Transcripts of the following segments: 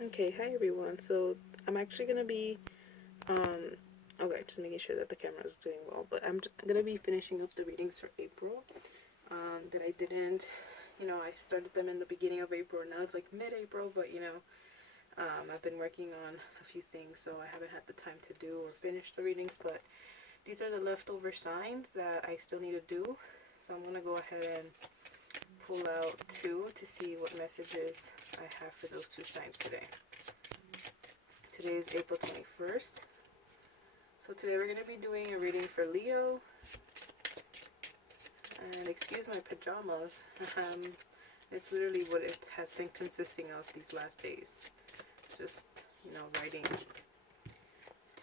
Okay, hi everyone. So I'm actually gonna be okay, just making sure that the camera is doing well. But I'm gonna be finishing up the readings for April. That I didn't, I started them in the beginning of April. Now it's like mid-April, but I've been working on a few things, so I haven't had the time to do or finish the readings. But these are the leftover signs that I still need to do. So I'm gonna go ahead and pull out two to see what messages I have for those two signs today. Today is April 21st. So today we're going to be doing a reading for Leo. And excuse my pajamas. It's literally what it has been consisting of these last days. Just, writing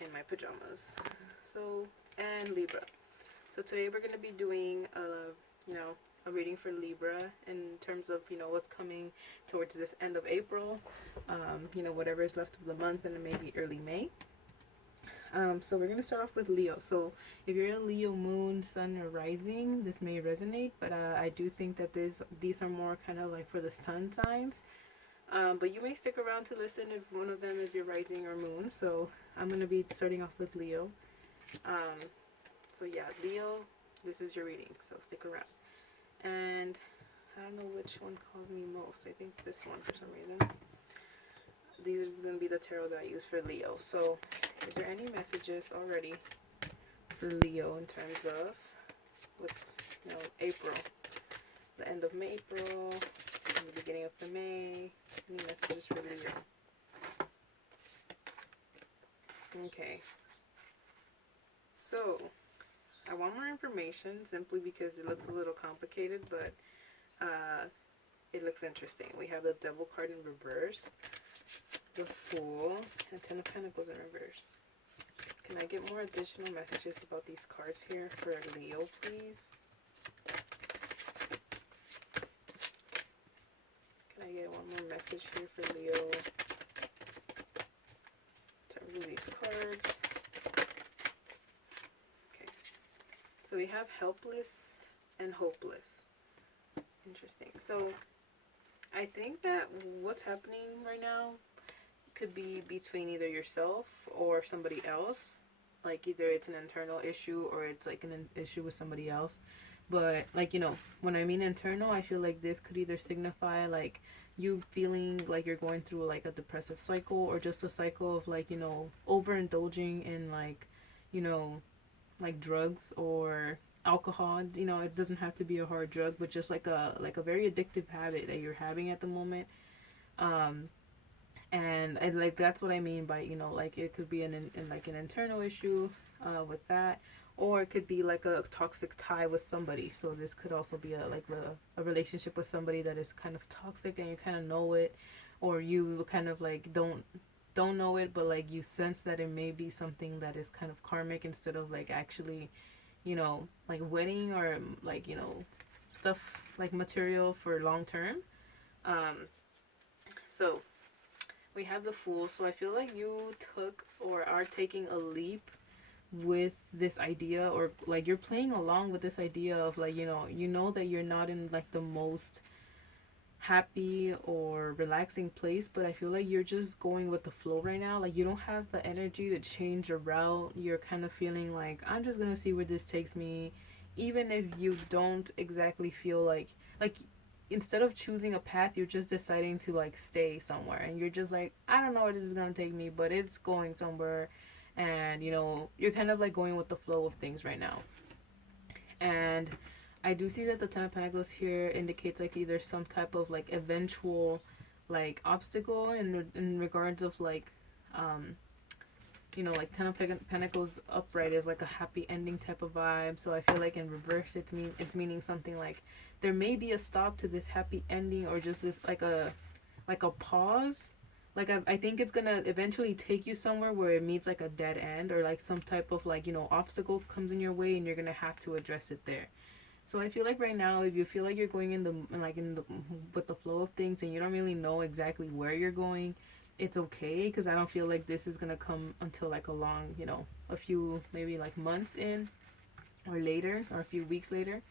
in my pajamas. So, and Libra. So today we're going to be doing a reading for Libra in terms of, what's coming towards this end of April. Whatever is left of the month and maybe early May. So we're going to start off with Leo. So if you're a Leo moon, sun, or rising, this may resonate, but I do think that these are more kind of like for the sun signs. But you may stick around to listen if one of them is your rising or moon. So I'm going to be starting off with Leo. So yeah, Leo, this is your reading, so stick around. And I don't know which one calls me most. I think this one for some reason. These are going to be the tarot that I use for Leo. So is there any messages already for Leo in terms of what's, April, the end of April, and the beginning of the May? Any messages for Leo? Okay. So I want more information simply because it looks a little complicated, but it looks interesting. We have the Devil card in reverse, the Fool, and Ten of Pentacles in reverse. Can I get more additional messages about these cards here for Leo, please? Can I get one more message here for Leo in terms of these cards? Okay. So we have helpless and hopeless. Interesting. So I think that what's happening right now could be between either yourself or somebody else. Like either it's an internal issue or it's like an issue with somebody else. But like, when I mean internal, I feel like this could either signify like you feeling like you're going through like a depressive cycle, or just a cycle of like, overindulging in like drugs or alcohol. It doesn't have to be a hard drug, but just like a very addictive habit that you're having at the moment. And like that's what I mean by, like it could be like an internal issue with that, or it could be like a toxic tie with somebody. So this could also be a relationship with somebody that is kind of toxic and you kind of know it, or you kind of like don't know it, but like you sense that it may be something that is kind of karmic instead of like actually, like wedding or like, stuff like material for long term. So we have the Fool. So I feel like you took or are taking a leap with this idea, or like you're playing along with this idea of like, you know that you're not in like the most happy or relaxing place, but I feel like you're just going with the flow right now. Like you don't have the energy to change your route. You're kind of feeling like, I'm just gonna see where this takes me, even if you don't exactly feel like instead of choosing a path, you're just deciding to like stay somewhere, and you're just like, I don't know where this is gonna take me, but it's going somewhere. And you're kind of like going with the flow of things right now. And I do see that the Ten of Pentacles here indicates like either some type of like eventual like obstacle in regards of like like Ten of Pentacles upright is like a happy ending type of vibe. So I feel like in reverse it's meaning something like there may be a stop to this happy ending, or just this like a pause. Like I think it's gonna eventually take you somewhere where it meets like a dead end, or like some type of like obstacle comes in your way and you're gonna have to address it there. So I feel like right now, if you feel like you're going in the with the flow of things and you don't really know exactly where you're going, it's okay, because I don't feel like this is gonna come until like a long, a few maybe like months in, or later, or a few weeks later.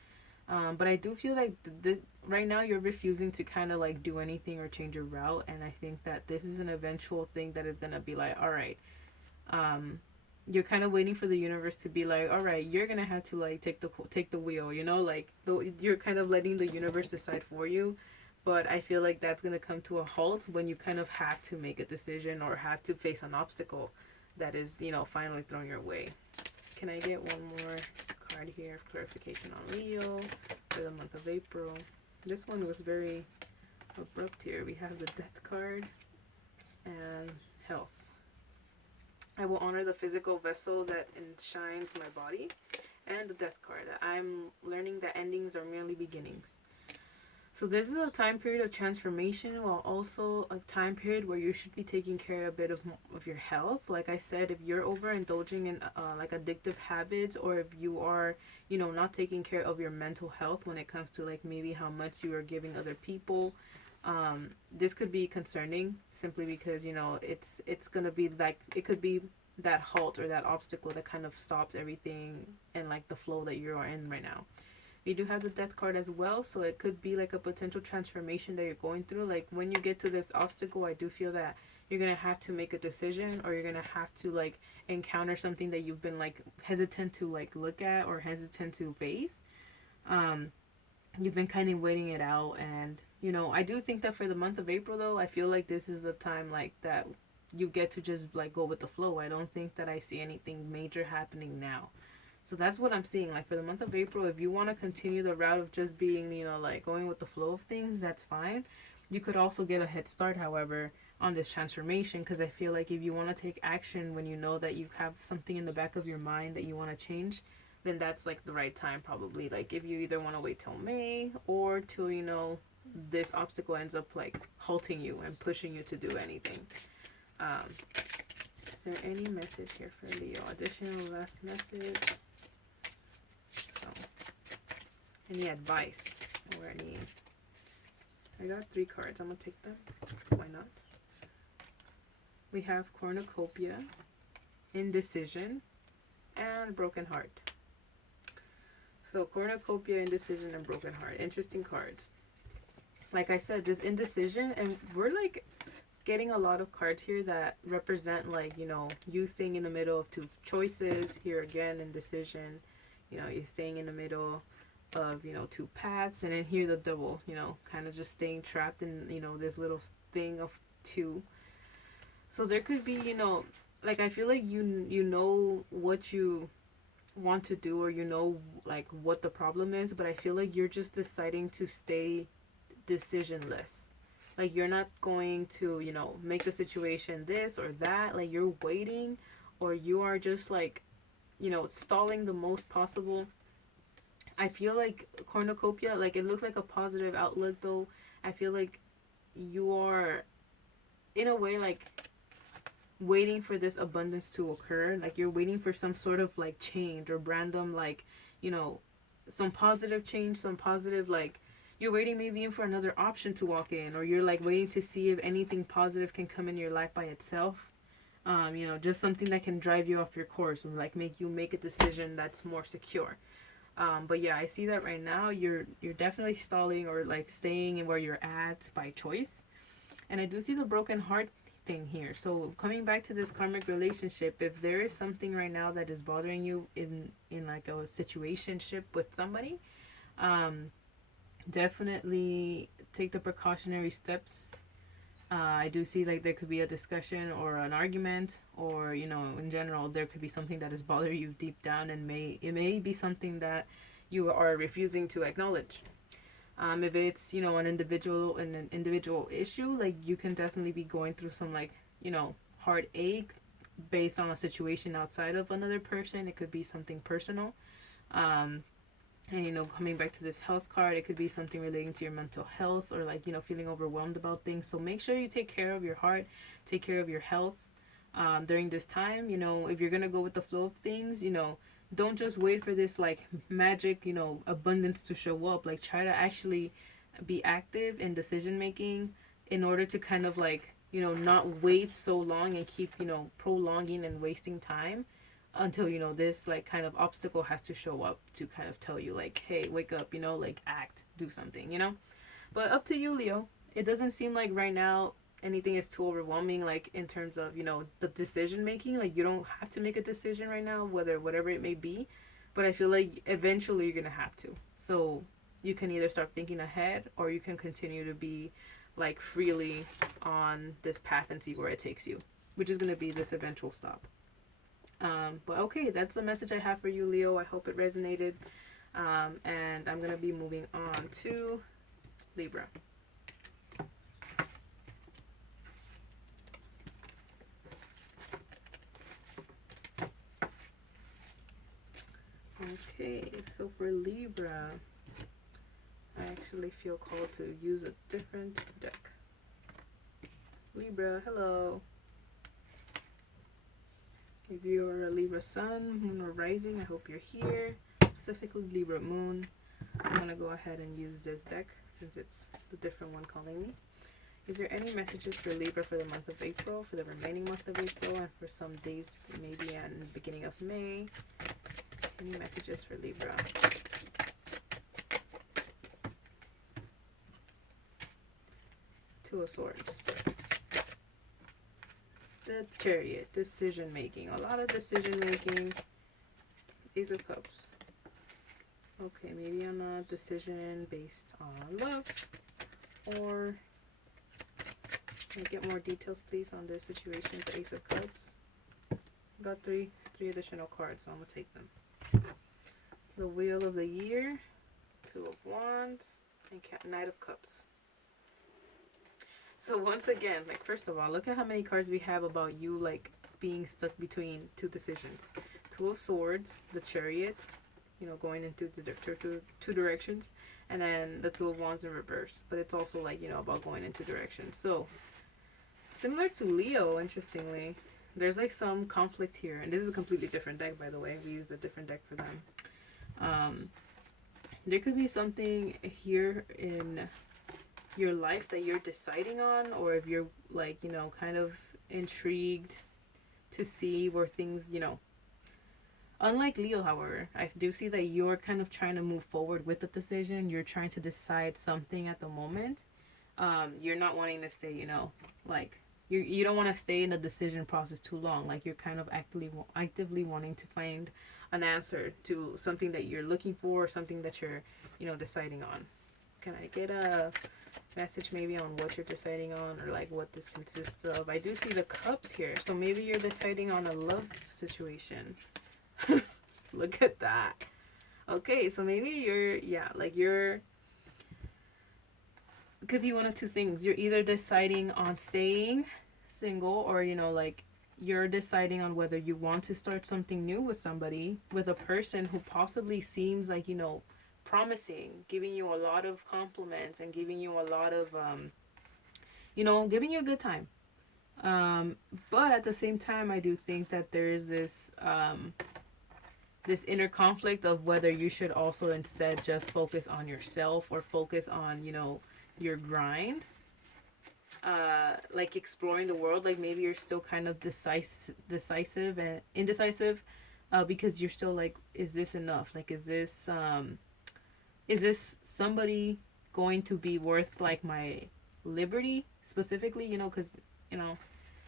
But I do feel like this right now you're refusing to kind of like do anything or change your route, and I think that this is an eventual thing that is gonna be like, all right, um you're kind of waiting for the universe to be like, all right, you're gonna have to like take the wheel, you know, like you're kind of letting the universe decide for you. But I feel like that's gonna come to a halt when you kind of have to make a decision or have to face an obstacle that is, you know, finally thrown your way. Can I get one more card here of clarification on Leo for the month of April? This one was very abrupt here. We have the Death card and Health. I will honor the physical vessel that enshines my body, and the Death card. I'm learning that endings are merely beginnings. So this is a time period of transformation, while also a time period where you should be taking care a bit of your health. Like I said, if you're overindulging in like addictive habits, or if you are, you know, not taking care of your mental health when it comes to like maybe how much you are giving other people, this could be concerning, simply because, you know, it's gonna be like, it could be that halt or that obstacle that kind of stops everything and like the flow that you are in right now. We do have the Death card as well, so it could be like a potential transformation that you're going through. Like when you get to this obstacle, I do feel that you're gonna have to make a decision, or you're gonna have to like encounter something that you've been like hesitant to like look at or hesitant to face. um you've been kind of waiting it out. And you know, I do think that for the month of April though, I feel like this is the time like that you get to just like go with the flow. I don't think that I see anything major happening now. So that's what I'm seeing. Like for the month of April, if you want to continue the route of just being, you know, like going with the flow of things, that's fine. You could also get a head start, however, on this transformation, because I feel like if you want to take action when you know that you have something in the back of your mind that you want to change, then that's like the right time probably. Like if you either want to wait till May, or till, you know, this obstacle ends up like halting you and pushing you to do anything. Is there any message here for Leo? Additional last message. So, any advice or any... I got 3 cards. I'm going to take them. Why not? We have Cornucopia, Indecision, and Broken Heart. So, Cornucopia, Indecision, and Broken Heart. Interesting cards. Like I said, this indecision, and we're like getting a lot of cards here that represent like, you know, you staying in the middle of 2 choices. Here again, indecision. You know, you're staying in the middle of, you know, 2 paths. And then here the double, you know, kind of just staying trapped in, you know, this little thing of 2. So there could be, you know, like I feel like you know what you want to do, or you know like what the problem is, but I feel like you're just deciding to stay decisionless. Like you're not going to, you know, make the situation this or that. Like you're waiting, or you are just like, you know, stalling the most possible. I feel like Cornucopia, like it looks like a positive outlook though. I feel like you are in a way like waiting for this abundance to occur. Like you're waiting for some sort of like change or random like, you know, some positive change, some positive like, you're waiting maybe even for another option to walk in, or you're like waiting to see if anything positive can come in your life by itself. You know, just something that can drive you off your course and like make you make a decision that's more secure. But yeah, I see that right now you're definitely stalling or like staying in where you're at by choice. And I do see the broken heart thing here. So coming back to this karmic relationship, if there is something right now that is bothering you in like a situationship with somebody, definitely take the precautionary steps. I do see like there could be a discussion or an argument, or you know, in general there could be something that is bothering you deep down, and it may be something that you are refusing to acknowledge. If it's, you know, an individual issue, like you can definitely be going through some like, you know, heartache based on a situation outside of another person. It could be something personal. And you know, coming back to this health card, it could be something relating to your mental health, or like, you know, feeling overwhelmed about things. So make sure you take care of your heart, take care of your health during this time. You know, if you're gonna go with the flow of things, you know, don't just wait for this like magic, you know, abundance to show up. Like try to actually be active in decision making in order to kind of like, you know, not wait so long and keep, you know, prolonging and wasting time until, you know, this like kind of obstacle has to show up to kind of tell you like, hey, wake up, you know, like act, do something, you know. But up to you, Leo. It doesn't seem like right now anything is too overwhelming, like in terms of, the decision making. Like, you don't have to make a decision right now, whatever it may be. But I feel like eventually you're gonna have to. So you can either start thinking ahead, or you can continue to be like freely on this path and see where it takes you, which is gonna be this eventual stop. But okay, that's the message I have for you, Leo. I hope it resonated. And I'm gonna be moving on to Libra. Okay, so for Libra, I actually feel called to use a different deck. Libra, hello. If you're a Libra sun, moon, or rising, I hope you're here. Specifically Libra moon. I'm gonna go ahead and use this deck since it's the different one calling me. Is there any messages for Libra for the month of April, for the remaining month of April, and for some days maybe and the beginning of May? Any messages for Libra? Two of Swords. The Chariot. Decision making. A lot of decision making. Ace of Cups. Okay, maybe on a decision based on love. Or can I get more details, please, on this situation with the Ace of Cups? Got three additional cards, so I'm gonna take them. The Wheel of the Year, Two of Wands, and Knight of Cups. So once again, like, first of all, look at how many cards we have about you, like, being stuck between two decisions. Two of Swords, the Chariot, going into two directions, and then the Two of Wands in reverse. But it's also, like, about going in two directions. So similar to Leo, interestingly, there's like some conflict here, and this is a completely different deck, by the way. We used a different deck for them. There could be something here in your life that you're deciding on, or if you're like, kind of intrigued to see where things, unlike Leo, however, I do see that you're kind of trying to move forward with the decision. You're trying to decide something at the moment. You're not wanting to stay, like, you don't want to stay in the decision process too long. Like, you're kind of actively wanting to find an answer to something that you're looking for, or something that you're, deciding on. Can I get a message maybe on what you're deciding on, or like what this consists of? I do see the Cups here, so maybe you're deciding on a love situation. Look at that. Okay, so maybe it could be one of two things. You're either deciding on staying single, or like you're deciding on whether you want to start something new with somebody, with a person who possibly seems like, promising, giving you a lot of compliments, and giving you a lot of giving you a good time. But at the same time, I do think that there is this inner conflict of whether you should also instead just focus on yourself, or focus on, your grind, like exploring the world. Like, maybe you're still kind of decisive and indecisive, because you're still like, is this enough? Like, is this somebody going to be worth like my liberty specifically? Because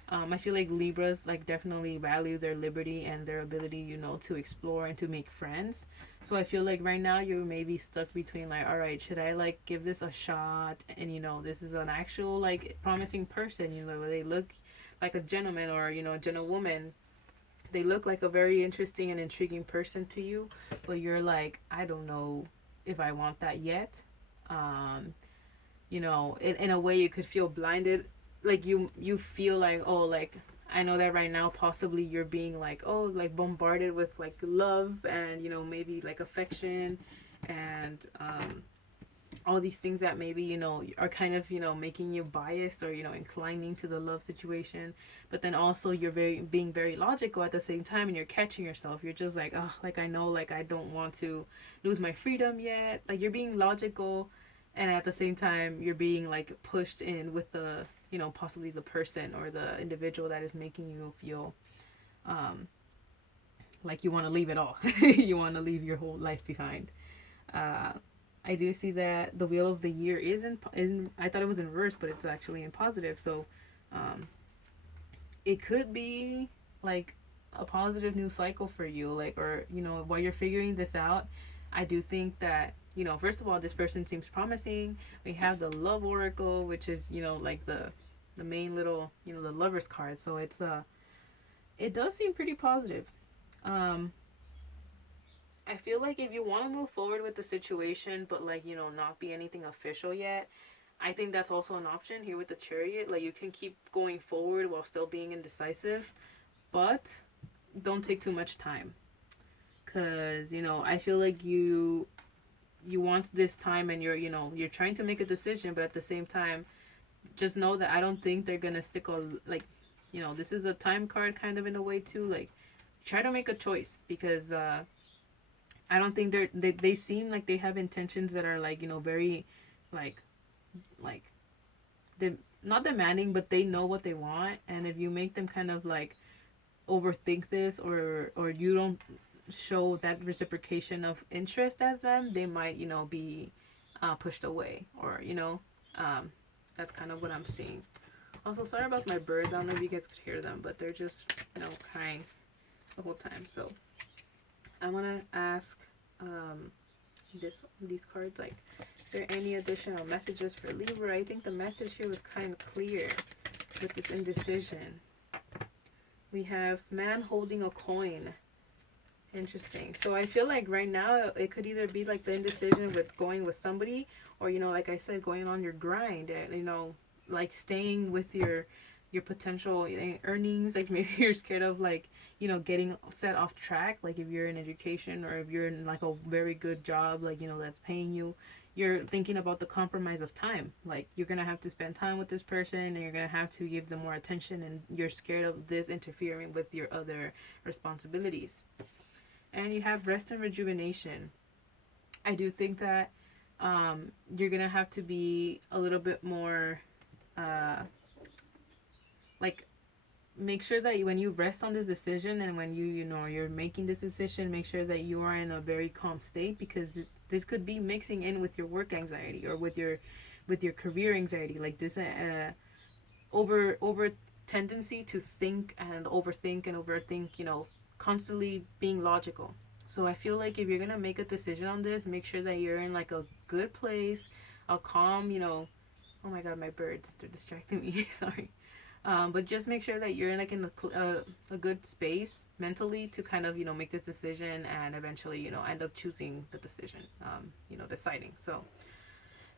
I feel like Libras like definitely value their liberty and their ability, to explore and to make friends. So I feel like right now you're maybe stuck between like, all right, should I like give this a shot? And this is an actual like promising person, where they look like a gentleman, or a gentlewoman. They look like a very interesting and intriguing person to you, but you're like, I don't know if I want that yet. In a way you could feel blinded. Like you feel like, oh, like I know that right now possibly you're being like, oh, like bombarded with like love and maybe like affection and all these things that maybe are kind of making you biased, or inclining to the love situation. But then also you're being very logical at the same time, and you're catching yourself. You're just like, oh, like I know, like I don't want to lose my freedom yet. Like, you're being logical, and at the same time you're being like pushed in with the possibly the person or the individual that is making you feel like you want to leave it all. You want to leave your whole life behind. I do see that the wheel of the year is in I thought it was in reverse, but it's actually in positive. So um, it could be like a positive new cycle for you, like, or while you're figuring this out. I do think that, first of all, this person seems promising. We have the love oracle, which is, like the main little, the lovers card. So it does seem pretty positive. um I feel like if you want to move forward with the situation, but like, not be anything official yet, I think that's also an option here with the Chariot. Like, you can keep going forward while still being indecisive, but don't take too much time. Cause I feel like you want this time, and you're trying to make a decision, but at the same time, just know that I don't think they're gonna stick on, like, this is a time card kind of in a way too. Like, try to make a choice, because I don't think they seem like they have intentions that are like, very like like they not demanding, but they know what they want. And if you make them kind of like overthink this, or you don't show that reciprocation of interest as them, they might, be pushed away, or um, that's kind of what I'm seeing. Also, sorry about my birds. I don't know if you guys could hear them, but they're just, crying the whole time. So I want to ask these cards, like, is there any additional messages for Libra? I think the message here was kind of clear with this indecision. We have man holding a coin. Interesting. So I feel like right now it could either be like the indecision with going with somebody, or like I said, going on your grind, and like staying with your potential earnings. Like, maybe you're scared of, like, getting set off track. Like, if you're in education, or if you're in like a very good job, like, that's paying you, you're thinking about the compromise of time. Like, you're gonna have to spend time with this person, and you're gonna have to give them more attention, and you're scared of this interfering with your other responsibilities. And you have rest and rejuvenation. I do think that you're gonna have to be a little bit more uh, like, make sure that when you rest on this decision, and when you're making this decision, make sure that you are in a very calm state, because this could be mixing in with your work anxiety, or with your career anxiety. Like, this over tendency to think and overthink, constantly being logical. So I feel like if you're gonna make a decision on this, make sure that you're in like a good place, a calm, oh my god, my birds, they're distracting me. Sorry. But just make sure that you're in like in a good space mentally, to kind of make this decision, and eventually end up choosing the decision, deciding. So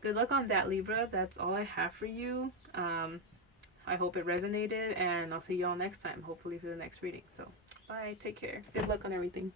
good luck on that, Libra. That's all I have for you. I hope it resonated, and I'll see you all next time, hopefully for the next reading. So bye, take care, good luck on everything.